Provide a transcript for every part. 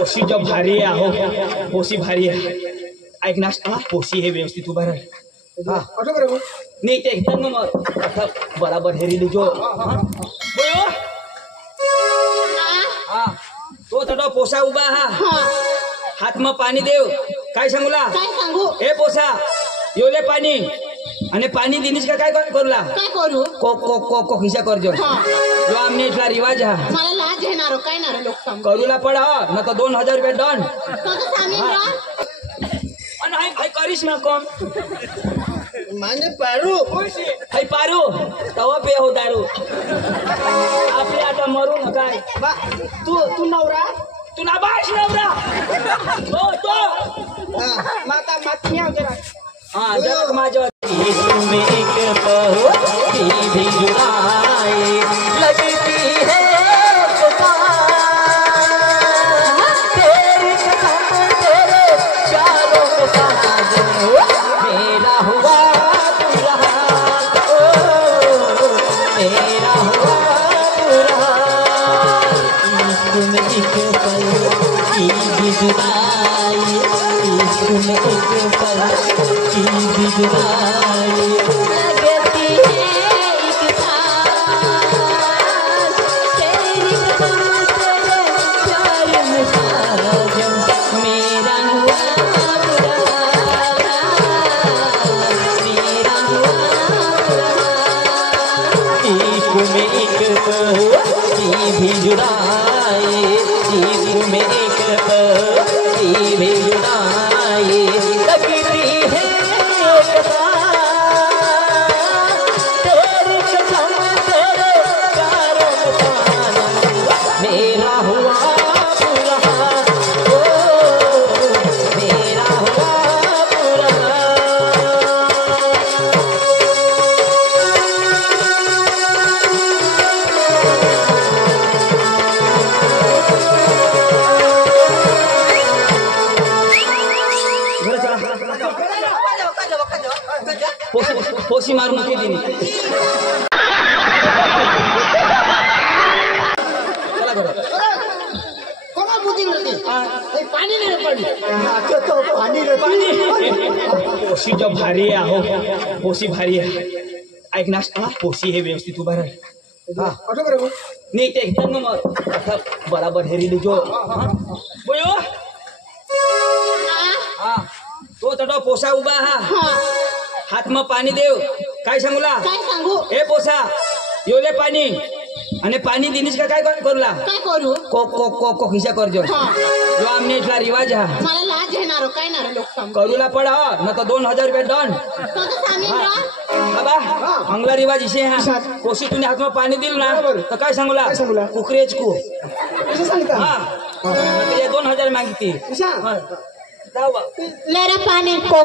पोशी जो भारी आहे अहो पोशी भारी आहे ऐक ना पोशी हे व्यवस्थित उभा राहा ऑटो बरोबर नहीं ते एकदम मग बराबर हेरी जो बोलो तो तडो पोसा उभा हा हात में पाणी देव काय सांगूला काय सांगू ए पोसा योले पाणी आणि पाणी दिनीस का काय करूला काय करू को खिसा करजो जो आमने इथला रिवाज हा मला लाज येणार काय ना लोक सांग करूला पड न तो 2000 रुपये दंड कसं सांगेन आणि हाय करीस ना कोण माने पारू हाय पारू तवा पे हो दारू आपले आता मरू न काय तू नवरा तू ना बाश नवरा तो माता माती जरा हाँ जरा माझ्या इसमें एक पहोती भी जुड़ाए लगती है तेरी कसम तेरे प्यारों में साजन मेरा हुआ तू रहा मेरा हुआ तू रहा इसमें एक पहोती भी जुड़ाए इसमें एक पहोती भी जुड़ाए लगती है एक सांस तेरी कसम तेरे प्यार में साजन मेरा हुआ बुरा मेरा हुआ बुरा इश्क में एक पहोती भी जुड़ाए इश्क में एक पहोती भी जुड़ाए लगती है एक सांस तेरी कसम तेरे प्यारों में साजन मेरा हुआ बुरा मेरा हुआ बुरा पोशी मारू नके दिनी चला घरात कोणा बुद्धी नव्हती हे पाणी नाही पडली तो पाणी पोशी जो भारी आहे अहो पोशी भारी आहे ऐक ना पोशी हे व्यवस्थित उभा राहा ऑटो बरोबर नहीं ते एकदम मग बराबर हेरी जो बोलो तो तडो पोसा उभा हा हात में पाणी देव काय सांगूला काय सांगू ए पोसा योले पाणी आणि पाणी दिनीस का काय करूला काय करू को खिसा करजो जो आमने इथला रिवाज हा मला लाज येणार काय ना लोक सांग करूला पड न तो 2000 रुपये दंड कसं सांगेन बाबा अंगला रिवाज इसे हा पोशी तुने हात में पाणी दिल ना तर काय सांगूला कुकरेज को कसं सांगता हा ते 2000 मागिती जाऊ बा लेरा पाणी को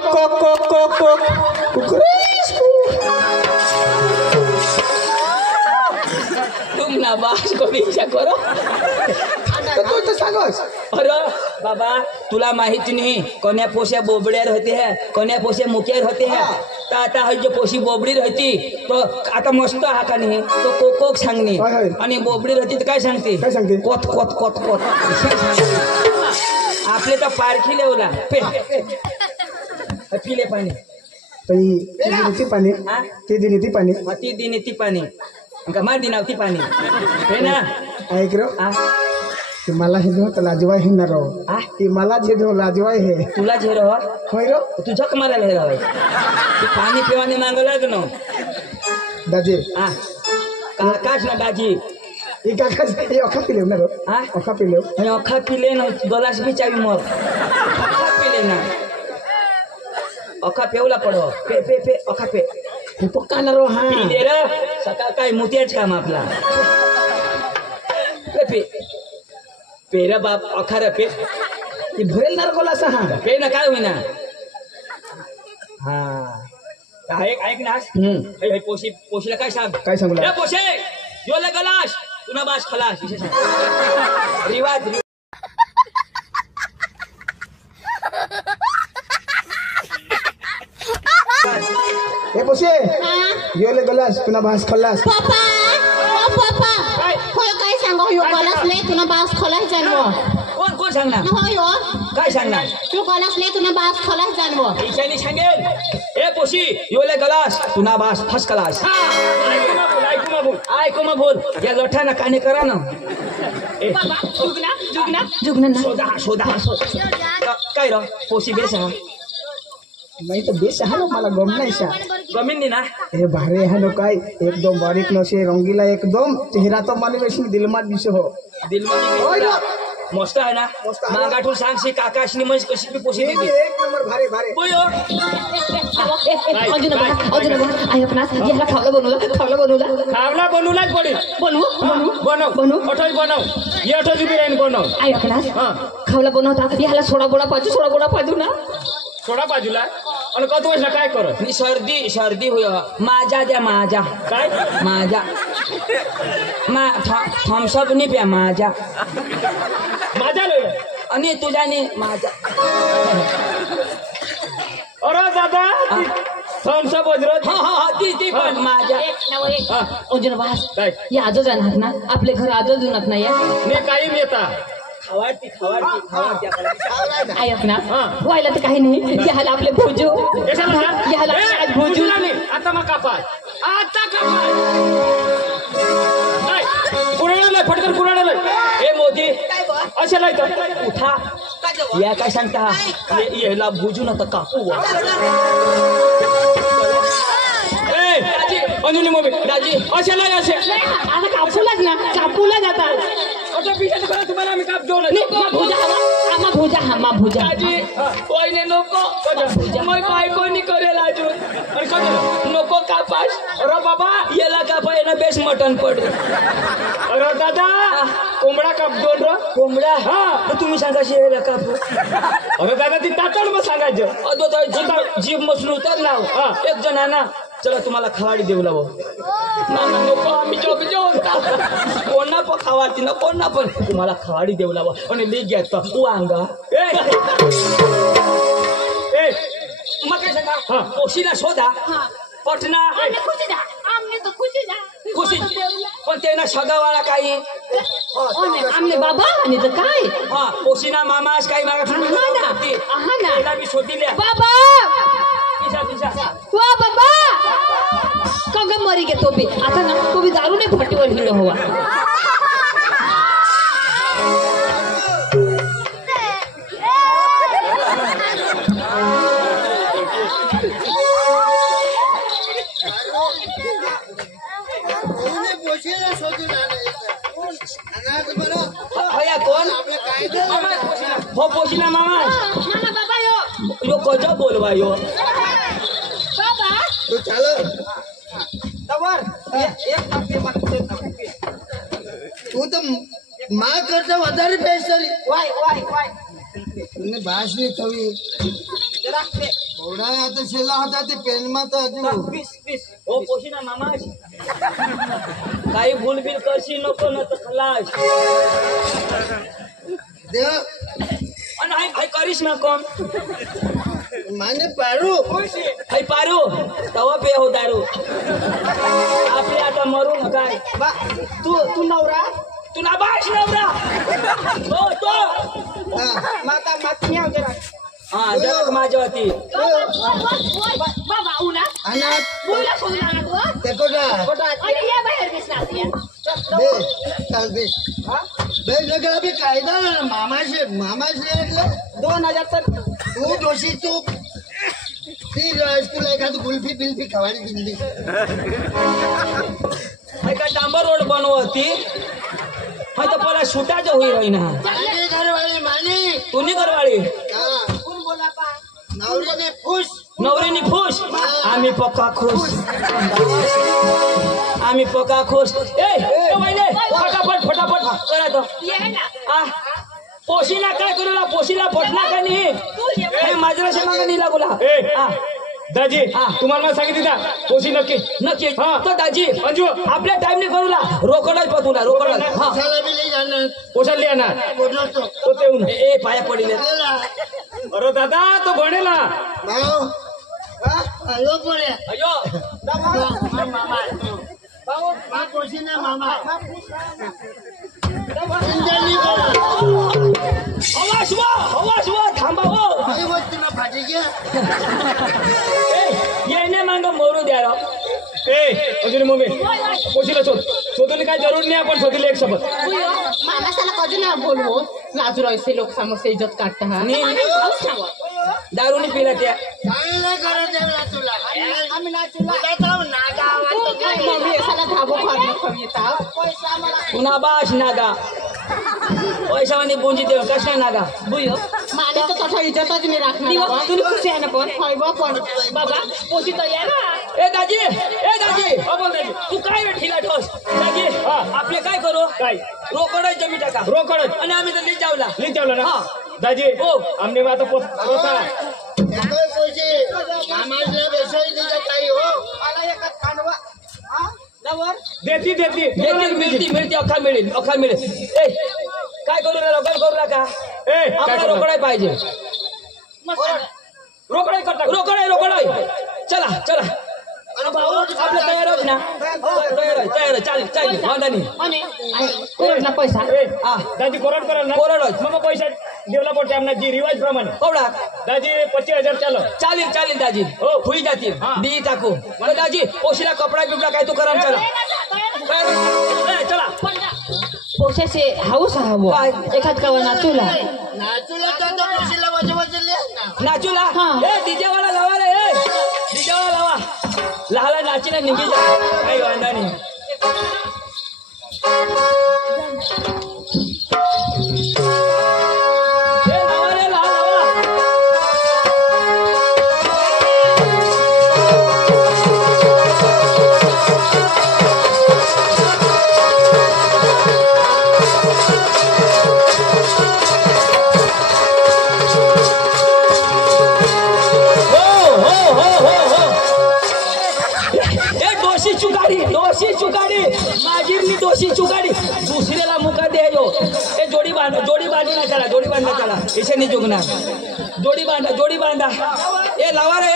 तुम ना बास को विचार करो तू तर सांगस अरे बाबा तुला माहिती नाही कोण्या पोशा बोबड्यार होते हैं कोण्या पोशा मुक्यार होते हैं तर आता ही जो पोशी बोबडी रहती तो आता मस्त हा का नाही तो कोक सांगणे आणि बोबडी रहती तर काय सांगते कोत कोत कोत कोत आपले तर पारखी लेवला पिले पाणी ती पाणी ती दिनी ती पाणी ती दिनी ती पाणी मार दिनावती पाणी हे ना ऐक रो मला हे दो लाजवाय हे ना रो मला जे दो लाजवाय हे तुला झेर हो होय रो तू झक मारायला हे राव तू पाणी पिवाने मागं लागनो दाजे काकाच ना दाजी ई काका हे अखा पिले ना रो अखा पिले हे अखा पिले ना गलास भी चावी मोर अखा पिले ना अखा पेवला पडो पे पे पे अखा पे हे पक्का ना रो हा पिले रे सकाळ काय मोत्याच काम आपला पे पे पेरा बाप अखा रे पे ती भरेल ना गोला सा हा पे ना काय होईना हा ऐक ना हे पोशीला काय सांग काय सांगू ए पोशे योले गलास तुना बास खलास रिवाज ए पोशे योले गलास तुना बास खलास पप्पा ओ पप्पा होय काय सांगो यो गलास ले तुना बास खोलाय जानो कोण सांग ना होय हो काय सांगणार तू गलास ले तुला बास खलास जानवो ईशानी सांगेल ए पोशी योले गलास तुना बास फर्स्ट क्लास ऐकू मग बोल या लोठ्यानं काने करा ना ए बाबा जुगना ना शोधा काय रो पोशी बेस हा नाही तर बेस आहे ना मला गम नाही शा गमीन नी ना हे भारी आहे नो काय एकदम बारीक नशे रंगीला एकदम चेहरा तो माने बेशी दिलमात दिसो हो दिल होय ना मस्त आहे ना मस्त आहे. मग गाठून सांगशी काकाशनी म्हणजे कशी बी पोशी देते एक नंबर भारी भारी बोयो अजून आई अपना याला खावला बनवलाच पडेल बनव अठोच बनव ये अठोच बिर्याणी बनव आई अपना खावला बनवतात याला सोडा गोडा पाजू ना थोडा बाजूला आणि कत वाजला काय करत मी सर्दी होय माझा द्या माझा काय माझा थम्सअप नाही प्या माझा माझ्या लय आणि तुझ्याने माझा अरे दादा थम्स अप वज्रत हा ती पण माझा अंजुना बास काय या आजो जाणार ना आपले घर आजो जुनत नाही मी कायम येता खवाडती आई अपना हा. व्हायला तर काही नाही याला आपले भोजू कशाला हा? याला ए, भोजू तुला नाही. आता मग कापाय आता कापाय नाही कुणाला फटकन कुणाला ए मोदी असे लायत उठा या काय सांगता याला बुजू नका कापू ए दाजी अंजुनी मोबी दाजी असे लाय असे आता कापूला जातात अशा पिशाचं करा तुम्हाला आम्ही काप देऊ आम्हा भोजा दाजी कोईने नको मग बायकोनी करेल अजून आणि काय झालं? नको कापास अरे बाबा याला कापा याला बेस मटन पडेल अरे दादा कोंबडा काप दोन र कोंबडा हा तर तुम्ही सांगा शेला कापू अरे दादा ती तातड मग सांगायचं अदो जीभ मसून उतर लाव हा. एक जण ना चला तुम्हाला खवाडी देऊ लाव नको आम्ही चौक कोणा पण खावाती ना कोणा पण तुम्हाला खवाडी देऊ लाव आणि लीक घ्यायचं वांगा ए ए मग काय हा. सांगा पोशीला शोधा पटना खुशी पण ते ना सगावाला काही आमने बाबा आणि तर काय हा पोशीना मामास काही मागा आहा ना त्याला मी शोधिल्या बाबा पिशा वा बाबा कग मरी गे तो भी आता ना तो भी दारू ने फटीवर हिलो हुआ भैया कोण हो पोशीना मामा मामा बाबा यो कजो बोलवा यो बाबा તું તો માં કરતા વધારે બેસ્ટ તમને ભાષ નહીં થવી બવડાયા તો છેલ્લા હતા તે પેનમાં તો હજુ हो पोशीना मामा काही भूलबिल करशी नको न तर खलास દેવ आणि हाय करीश ना कोण માને પાડું हाय पारू तवा पे हो दारू आपले आता मरू न काय तू नवरा तू ना बाश नवरा हो तो હા माता माती जरा हा जरा माझ्या होती बाबा उना આના बोला सोडला ना तू તે કોટા आणि या बाहेर दिसला બે ચાલ બે બે નગર અભી કાયદા મામા છે એટલે 2000 तर તું ડોશી તું સ્કૂલ એકાદ ગુલ્ફી બિલ્ફી ખવાની દિલ્હી हाय का डांबर रोड बनवती हाय तर पहिला सुटाच होई रही ना માની ઘરવાળી માની तू नाही करवाळी હા નવરીને ફૂસ नवरीनी खुश आम्ही पक्का खुश आम्ही पक्का खुश ए वैले फटाफट करा तो ये ना आ पोशीला काय करूला पोशीला पटला का नाही हे माझ्या शेंगा नाही लागूला ए हा दाजी हा. तुम्हाला सांगितली ना पोशी नक्की नक्की हा. तो दाजी अंजू आपल्या टाइम ने करूला रोकडच पतुला रोकडच हा મસાલા બી લઈ જાના पोशाला लिहा બોલો તો तो तेवून ए पाया पडिले પેલા अरे दादा तो भनेला માઓ આયો પડે अयो મા પોસીના મામા ઇન્દ્રની બોલો हवा थांबा हो अरे मग तुला फाटी घ्या येणे मांग मोरू द्या राव. अजून मम्मी पोशीला शोधून काय जरूर नाही आपण शोधले एक सोबत मामा साला कधी ना बोलवो लाजू ऐसे लोक समोर इज्जत काढता हा दारू नाही पिला त्या चांगलं करत देवला तुला आम्ही नाचूला मम्मी साला धाबो खाणं कमी येतात पुन्हा बाश नागा पैसा आणि पुंजी देव कशा नागा बुयो माने तो तसा इज्जतच नाही राखणार तुम्ही खुशी आहे ना पण फायबा पण बाबा पोची तयार ए दाजी हो बोल दाजी तू काय रे ठिला ठोस दाजी आपले काय करू काय रोकड जमी टाका रोकडच आणि आम्ही तर लीच जावला लिहिलं ना हा. दाजी हो. आमने आता पोसा पैसे मामाला बेसाई दिला काही हो मला एकच खांडवा देती मिळते अख्खा मिळेल ए काय करू रे रोकड करू नका आपल्याला रोकडाय पाहिजे रोकडाय चला आपलं तयार होत ना तयार चालेल वांधा नाही कोणला पैसा दाजी कोरड करा ना कोरड मग पैसा देवला पडते आमना जी रिवाज प्रमाणे कवडा दाजी 25,000 चालेल दाजी हो. हुई जातील हा. दी टाकू दाजी पोशीला कपडा बिपडा काय तू करा चला पोशाचे हाऊस हवं काय? एखाद कवा नाचूला नाचूला तर पैसेला वाजवले नाचूला हा. ए डीजेवाला लावा रे डीजेवाला लावा लहाला नाचीला निघी जा काही वांधा नाही ए, लावा रे, लावा. हो. ए दोषी चुकाडी माझी दोषी चुकाडी दुसऱ्याला मुका द्यायो ए जोडी बांधू ना चला इसे नाही चुकणार जोडी बांधा ए लावा रे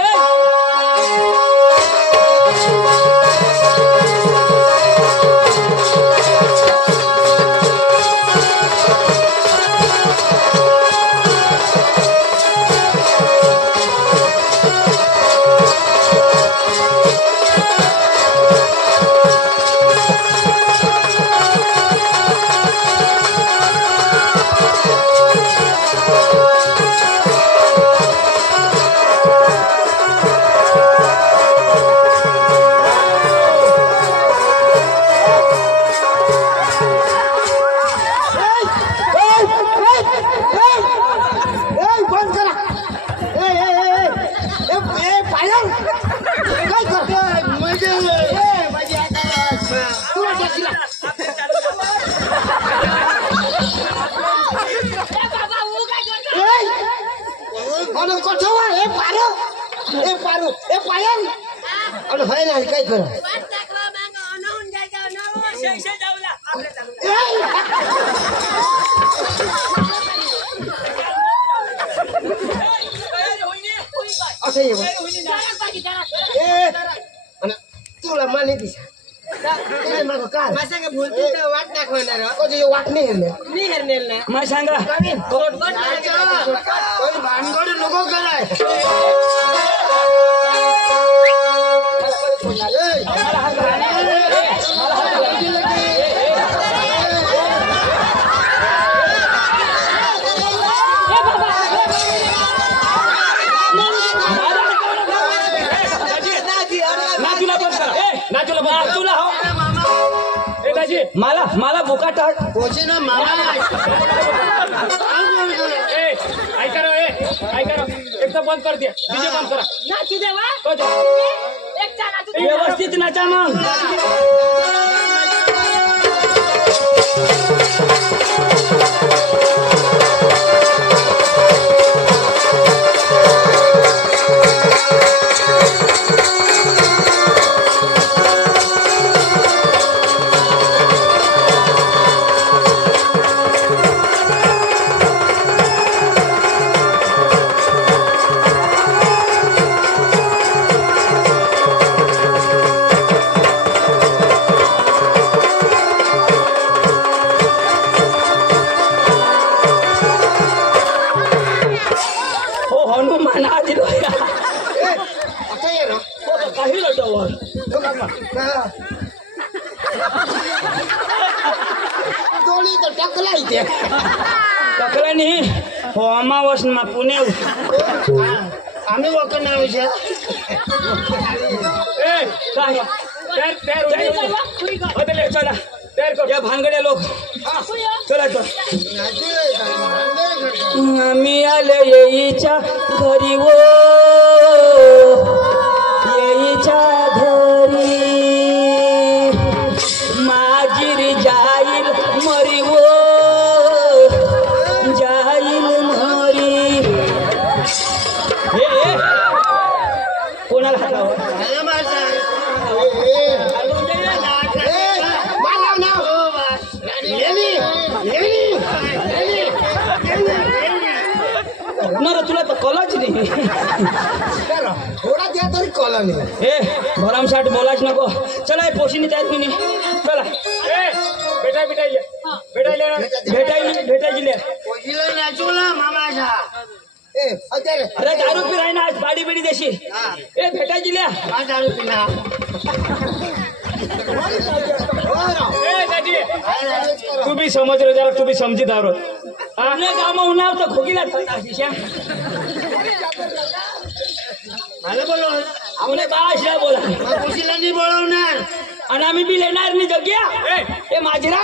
काय कर असं ये तुला माने दिसा काय वाट दाखवणार वाट नाही हेरले मग सांगा भानगड नको कराय नाचूला हो मला बुका टाक पोचे ना मामा ऐका रे एक तर बंद कर दे डीजे बंद करा नाचू देवा तो जा. व्यवस्थित नाचा मग तवर दोन्ही तर टाकला इथे टाकला नाही हो अमावस मा पुणे आम्ही वकन नाही विषय काय चला या भानगड्या लोक चला तर मी आले येईच्या घरी वो येईच्या घरी माझीर जाईल मरी वो जाईल मरी हे कोणाला हातावर तुला तर कलाच नाही थोडा द्या तरी कॉला नाही ए भरमसाठ बोलाच नको चला हे पोशीने त्यात मी चला भेटायची पोशीला नाचवला मामाचा अरे दारू पी राही ना आज बाडी बिडी देशी ए भेटायची ल्या दारू पिना तू भी समझ रहे जरा तू भी समझीदार हो आपल्या गावात उन्हाव तर खोकीला मला बोलव आपल्या बाळाशिला बोला पोशीला नाही बोलवणार आणि आम्ही बी लेणार नाही जग्या ए माझीरा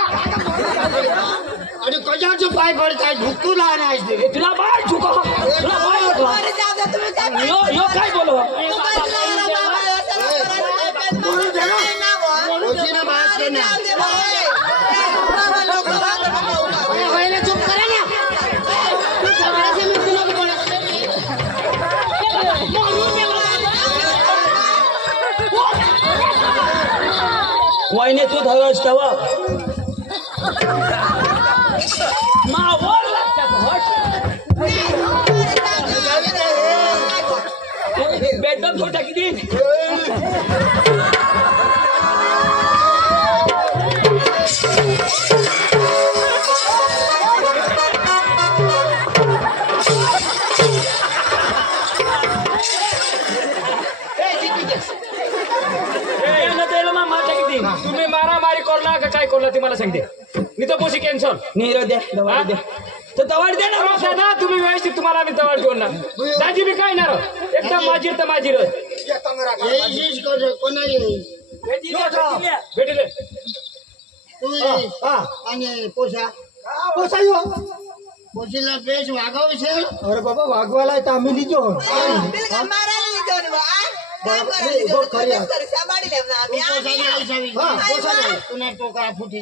आणि कशाचं पाय पडताय झुकू लहान आहे तुला बाळ चुका तुला बाळ यो यो काय बोलो पोशीला बास करणार चुप करा ना वहिने तू धरस तव मावर लागतात बेदम छोटा किती तुम्ही मारामारी करला का काय करला ते मला सांगते मी तर पोशी कॅन्सल नीरो द्या दवाड द्या तर दवाड द्या ना दादा तुम्ही व्यवस्थित तुम्हाला आम्ही दवाड घेऊन ना दाजी मी काय ना एकदम माझीर तर माझीर भेटले आणि पोसा पोसा पोशीला बेस वागवशील अरे बाबा वागवायला तर आम्ही लिहितो तुला टोका फुटी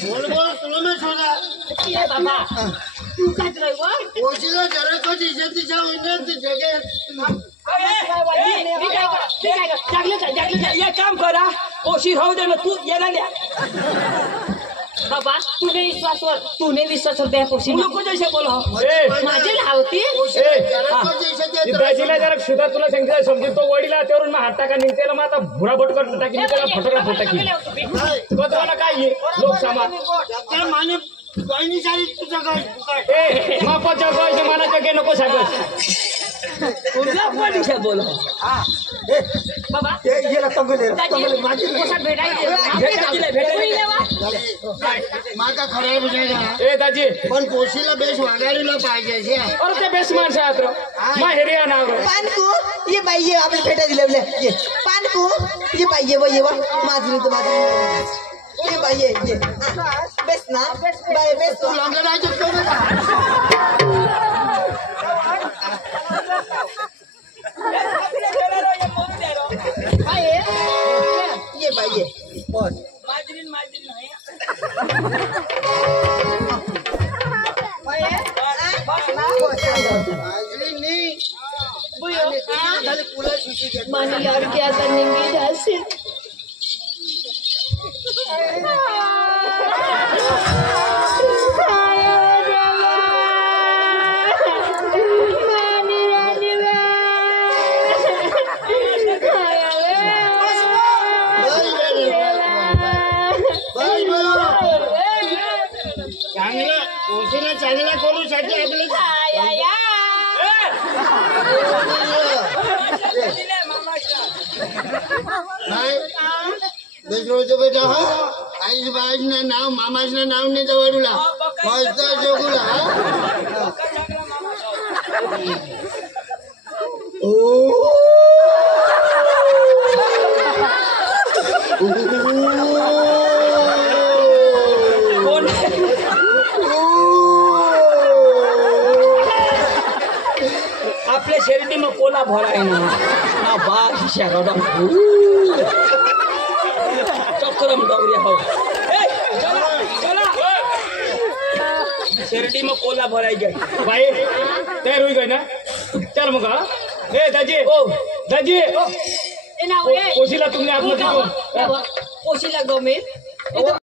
बोल बोल तुला नाही सोडा पोशीला जरा कधी इज्जतीच्या विनंती जगेल एक काम करा पोशी राहू दे ना तू याला द्या बाबा तूने विश्वासवर द्या पोशी नको जैसे बोलो माझी लावती दाजीला जरा सुद्धा तुला सांगितलं समजून तो वडीला त्यावरून मग हात टाका निघतेला मग आता भुरा भटकर टाकी निघतेला फटका टाकी तुम्हाला काय लोक सामान माने बहिणी सारी तुझं काय मापाच्या गायचं मनाचं काही नको सांगत तुझा पण विषय बोलो बाबा गेला तंगले माका खराय बुजायला ए दाजी पण पोशीला बेस वागायला पाहिजे अरे ते बेस्ट माणसं आहात मा हेरिया नाव पानकू ये बाई ये आपल्या भेटा दिल्या ये पानकू ये बाई ये ये माझी तर माझी ये बाई ये बेस ना बाय बेस तू लग्नाचं करू का ये बाई ये बोल माजरीन नाही मानी यार क्या करेंगे जैसे चांगला पोशीला चांगला करू साठी आपले बेटा बेटा हा आईच बाईचं नाव मामाचं नाव नाही जवळला मस्त जोगुला कोण आपल्या शर्यती मग कोला भराय ना बा शहरात चक्रम दौऱ्या हो शर्यती मग कोला भरायचे बाई तयार होई गई ना चल मग हा ए दाजी ओ दाजी ए ना कोशीला तुमने आतमध्ये घेऊन पोशीला गमेल